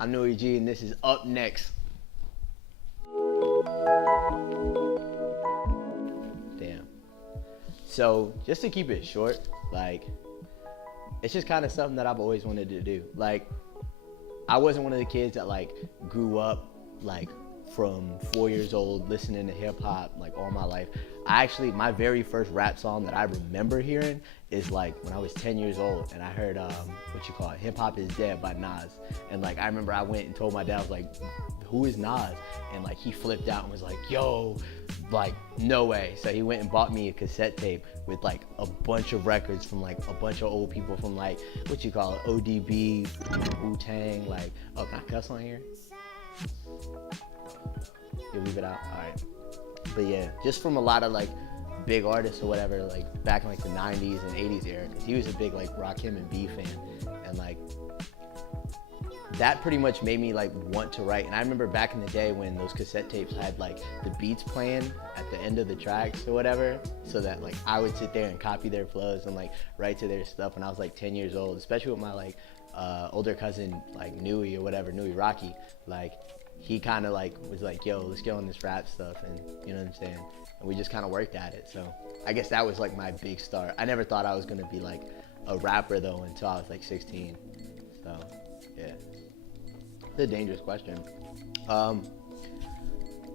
I'm Newy Gee, and this is Up Next. Damn. So, just to keep it short, like, it's just kind of something that I've always wanted to do. Like, I wasn't one of the kids that, like, grew up, like, from 4 years old listening to hip hop, like, all my life. My very first rap song that I remember hearing is, like, when I was 10 years old, and I heard, Hip Hop Is Dead by Nas. And, like, I remember I went and told my dad, I was like, who is Nas? And, like, he flipped out and was like, yo, like, no way. So he went and bought me a cassette tape with, like, a bunch of records from, like, a bunch of old people from, like, ODB, Wu-Tang, like, oh, can I cuss on here? You leave it out? All right. But yeah, just from a lot of, like, big artists or whatever, like, back in, like, the 90s and 80s era, because he was a big, like, Rakim and B fan. And, like, that pretty much made me, like, want to write. And I remember back in the day when those cassette tapes had, like, the beats playing at the end of the tracks or whatever, so that, like, I would sit there and copy their flows and, like, write to their stuff when I was, like, 10 years old, especially with my, like, older cousin, like, Newy or whatever, Newy Rocky. Like, he kind of, like, was like, yo, let's get on this rap stuff, and you know what I'm saying? And we just kind of worked at it. So I guess that was, like, my big start. I never thought I was going to be, like, a rapper, though, until I was, like, 16. So, yeah. It's a dangerous question.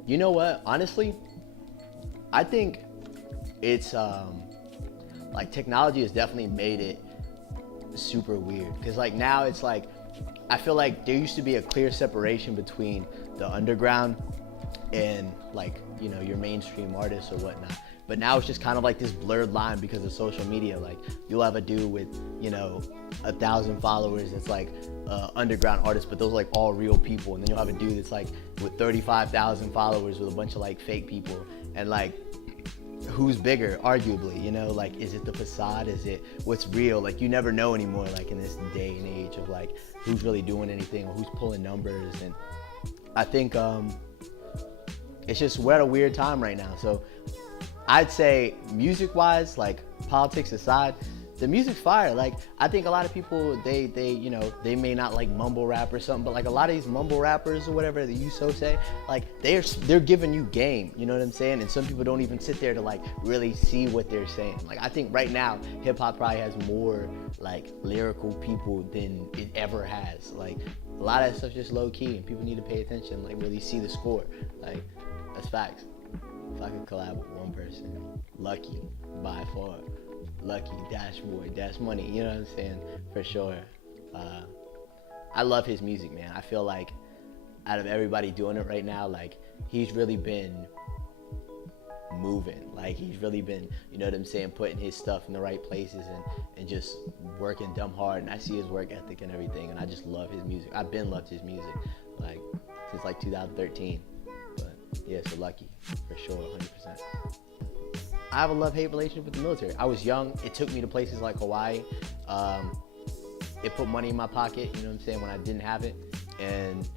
You know what? Honestly, I think it's, like, technology has definitely made it super weird. Because, like, now it's, like, I feel like there used to be a clear separation between the underground and, like, you know, your mainstream artists or whatnot. But now it's just kind of like this blurred line because of social media. Like, you'll have a dude with, you know, 1,000 followers that's like underground artist, but those are, like, all real people. And then you'll have a dude that's, like, with 35,000 followers with a bunch of, like, fake people. And, like, who's bigger, arguably, you know? Like, is it the facade? Is it what's real? Like, you never know anymore, like, in this day and age of, like, who's really doing anything or who's pulling numbers. And I think it's just, we're at a weird time right now. So I'd say music-wise, like, politics aside, the music's fire. Like, I think a lot of people, they you know, they may not like mumble rap or something, but, like, a lot of these mumble rappers or whatever that you so say, like, they're giving you game, you know what I'm saying? And some people don't even sit there to, like, really see what they're saying. Like, I think right now hip hop probably has more, like, lyrical people than it ever has. Like, a lot of that stuff's just low key and people need to pay attention, like, really see the score. Like, that's facts. If I could collab with one person, Lucky, by far. Lucky, Dash Boy, Dash Money, you know what I'm saying? For sure. I love his music, man. I feel like out of everybody doing it right now, like, he's really been moving. Like, he's really been, you know what I'm saying, putting his stuff in the right places and just working dumb hard. And I see his work ethic and everything, and I just love his music. I've been loved his music, like, since, like, 2013. But yeah, so Lucky, for sure, 100%. I have a love-hate relationship with the military. I was young. It took me to places like Hawaii. It put money in my pocket, you know what I'm saying, when I didn't have it. And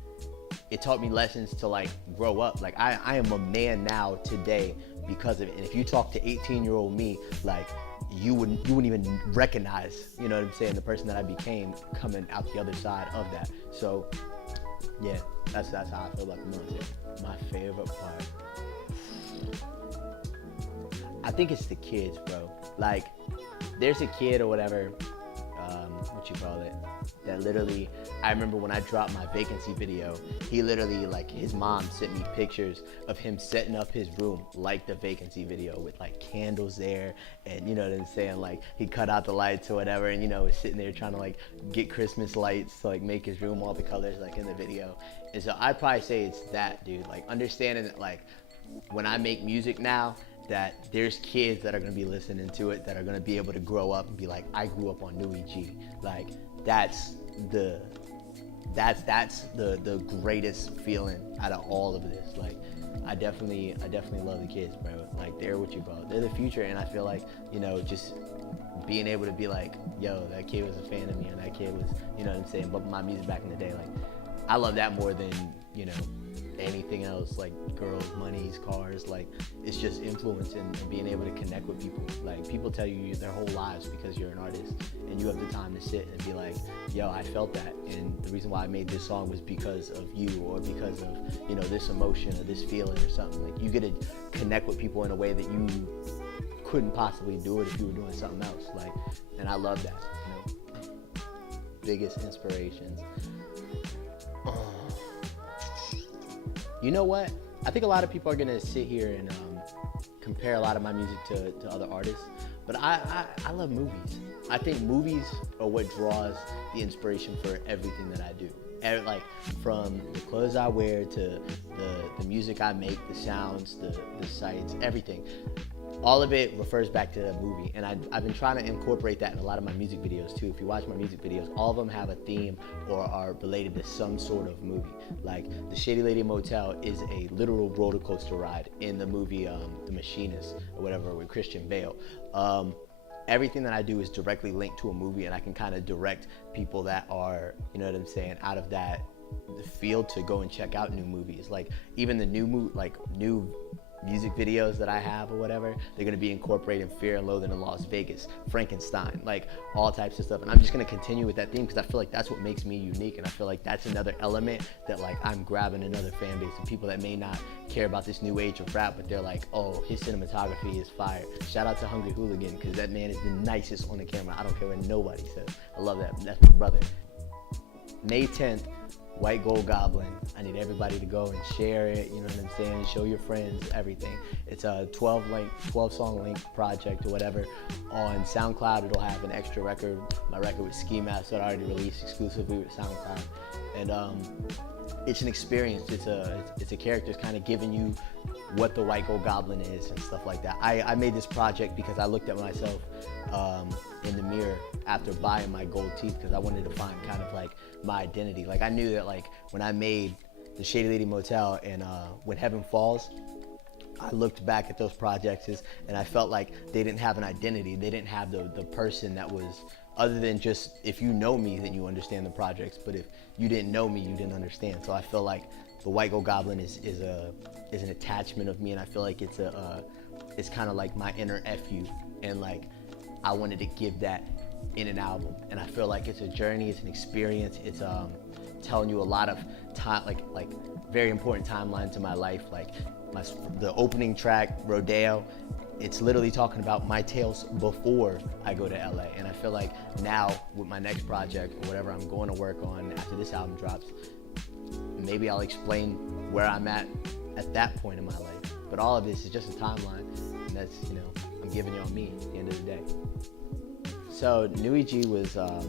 it taught me lessons to, like, grow up. Like, I am a man now today because of it. And if you talk to 18-year-old me, like, you wouldn't even recognize, you know what I'm saying, the person that I became coming out the other side of that. So, yeah, that's how I feel about the military. My favorite part, I think it's the kids, bro. Like, there's a kid or whatever, that literally, I remember when I dropped my vacancy video, he literally, like, his mom sent me pictures of him setting up his room like the vacancy video with, like, candles there, and, you know what I'm saying, like, he cut out the lights or whatever, and, you know, was sitting there trying to, like, get Christmas lights to, like, make his room all the colors, like, in the video. And so I'd probably say it's that, dude, like, understanding that, like, when I make music now, that there's kids that are gonna be listening to it, that are gonna be able to grow up and be like, I grew up on Newy Gee. Like, that's the greatest feeling out of all of this. Like, I definitely love the kids, bro. Like, they're what you call it. They're the future, and I feel like, you know, just being able to be like, yo, that kid was a fan of me, and that kid was, you know what I'm saying, bumping my music back in the day. Like, I love that more than, you know, anything else, like girls, monies, cars. Like, it's just influence and being able to connect with people. Like, people tell you their whole lives because you're an artist, and you have the time to sit and be like, yo, I felt that, and the reason why I made this song was because of you, or because of, you know, this emotion or this feeling or something. Like, you get to connect with people in a way that you couldn't possibly do it if you were doing something else. Like, and I love that, you know. Biggest inspirations. You know what? I think a lot of people are gonna sit here and compare a lot of my music to other artists, but I love movies. I think movies are what draws the inspiration for everything that I do. Like, from the clothes I wear to the music I make, the sounds, the sights, everything. All of it refers back to the movie, and I've been trying to incorporate that in a lot of my music videos too. If you watch my music videos, all of them have a theme or are related to some sort of movie. Like, the Shady Lady Motel is a literal roller coaster ride in the movie The Machinist, or whatever, with Christian Bale. Everything that I do is directly linked to a movie, and I can kind of direct people that are, you know what I'm saying, out of that field to go and check out new movies. Like, even the new music videos that I have or whatever, they're gonna be incorporating Fear and Loathing in Las Vegas, Frankenstein, like all types of stuff. And I'm just gonna continue with that theme because I feel like that's what makes me unique, and I feel like that's another element that, like, I'm grabbing another fan base of people that may not care about this new age of rap, but they're like, oh, his cinematography is fire. Shout out to Hungry Hooligan, because that man is the nicest on the camera. I don't care what nobody says. I love that. That's my brother. May 10th, White Gold Goblin. I need everybody to go and share it, you know what I'm saying? Show your friends, everything. It's a 12 song length project or whatever. On SoundCloud, it'll have an extra record, my record with Ski Mask that I already released exclusively with SoundCloud. And it's an experience. It's a character. It's kind of giving you what the White Gold Goblin is and stuff like that. I made this project because I looked at myself in the mirror after buying my gold teeth, because I wanted to find kind of like my identity. Like, I knew that, like, when I made the Shady Lady Motel and When Heaven Falls, I looked back at those projects and I felt like they didn't have an identity. They didn't have the person that was, other than just, if you know me, then you understand the projects. But if you didn't know me, you didn't understand. So I feel like the White Gold Goblin is an attachment of me, and I feel like it's kind of like my inner FU, and like I wanted to give that in an album. And I feel like it's a journey, it's an experience, it's telling you a lot of time, like very important timeline to my life. Like, the opening track, Rodeo, it's literally talking about my tales before I go to LA. And I feel like now with my next project, or whatever I'm going to work on after this album drops, maybe I'll explain where I'm at that point in my life. But all of this is just a timeline, and that's, you know, I'm giving y'all me at the end of the day. So Newy Gee was a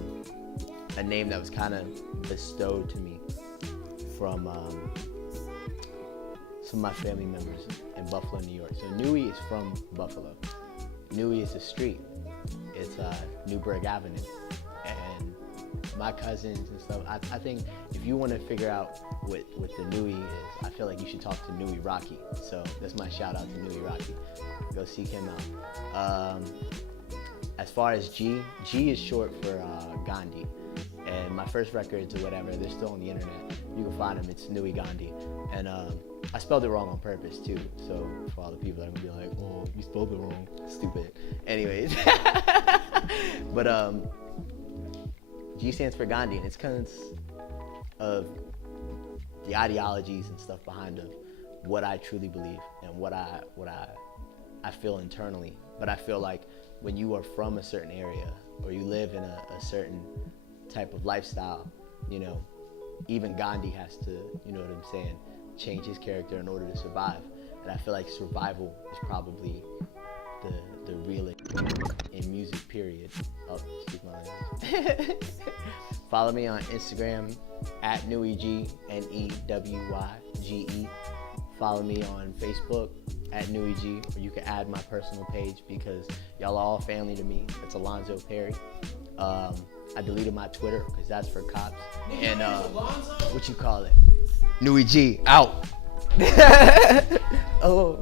name that was kind of bestowed to me from some of my family members in Buffalo, New York. So Newy is from Buffalo. Newy is a street. It's Newburgh Avenue. And my cousins and stuff, I think if you want to figure out what the Newy is, I feel like you should talk to Newy Rocky. So that's my shout out to Newy Rocky. Go seek him out. As far as G is short for Gandhi. And my first records or whatever, they're still on the internet. You can find them, it's Newy Gandhi. And I spelled it wrong on purpose too. So for all the people that are gonna be like, oh, you spelled it wrong, stupid. Anyways. But G stands for Gandhi, and it's because of the ideologies and stuff behind of what I truly believe and what I feel internally. But I feel like when you are from a certain area or you live in a certain type of lifestyle, you know, even Gandhi has to, you know what I'm saying, change his character in order to survive. And I feel like survival is probably the real in music, period. Oh, excuse my language. Follow me on Instagram at Newy Gee, NEWYGE. Follow me on Facebook at Newy Gee, or you can add my personal page because y'all are all family to me. It's Alonzo Perry. I deleted my Twitter because that's for cops. And what you call it? Newy Gee out. Oh.